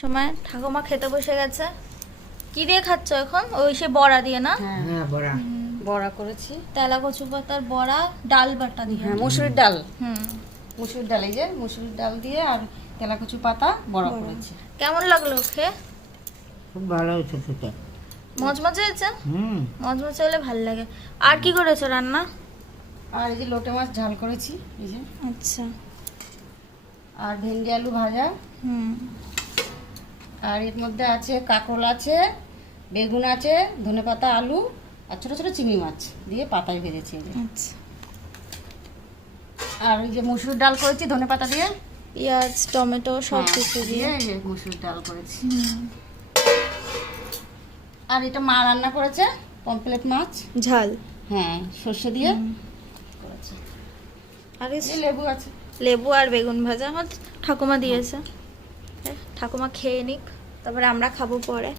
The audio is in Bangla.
সময় ঠাকুমা খেতে বসে গেছে। কি দিয়ে খাচ্ছ এখন? ওই সে বড়া দিয়ে না? হ্যাঁ বড়া বড়া করেছি, তেলা কচু পাতার বড়া, ডাল বাটা দিয়ে। হ্যাঁ মসুরির ডাল, হুম, মসুরির ডাল, এই যে মসুরির ডাল দিয়ে আর তেলাকুচু পাতা বড়া করেছি। কেমন লাগলো খেয়ে? খুব ভালো হয়েছে খেতে। মজমজে হয়েছে? হুম মজমজে হলে ভালো লাগে। আর কি করেছো রান্না? আর এই যে লোটে মাছ ঝাল করেছি, এই যে, আচ্ছা। আর ভেন্ডি আলু ভাজা, হুম, আর এর মধ্যে আছে কাঁকরোল আছে, বেগুন আছে, ধনেপাতা, আলু আর ছোটো ছোটো চিংড়ি মাছ দিয়ে পাতায় ভেজেছি এই যে। আচ্ছা। আর ওই যে মসুর ডাল করেছি ধনেপাতা দিয়ে, পেঁয়াজ টমেটো সব হ্যাঁ, কিছু দিয়ে। এই যে মসুর ডাল করেছি। হুম, আর এটা মা রান্না করেছে পমফ্রেট মাছ, ঝাল। হ্যাঁ সর্ষে দিয়ে করেছে। আর এই এই লেবু আছে। লেবু আর বেগুন ভাজা আমার ঠাকুমা দিয়েছে। ঠাকুমা খেয়ে নিক, তারপরে আমরা খাবো পরে।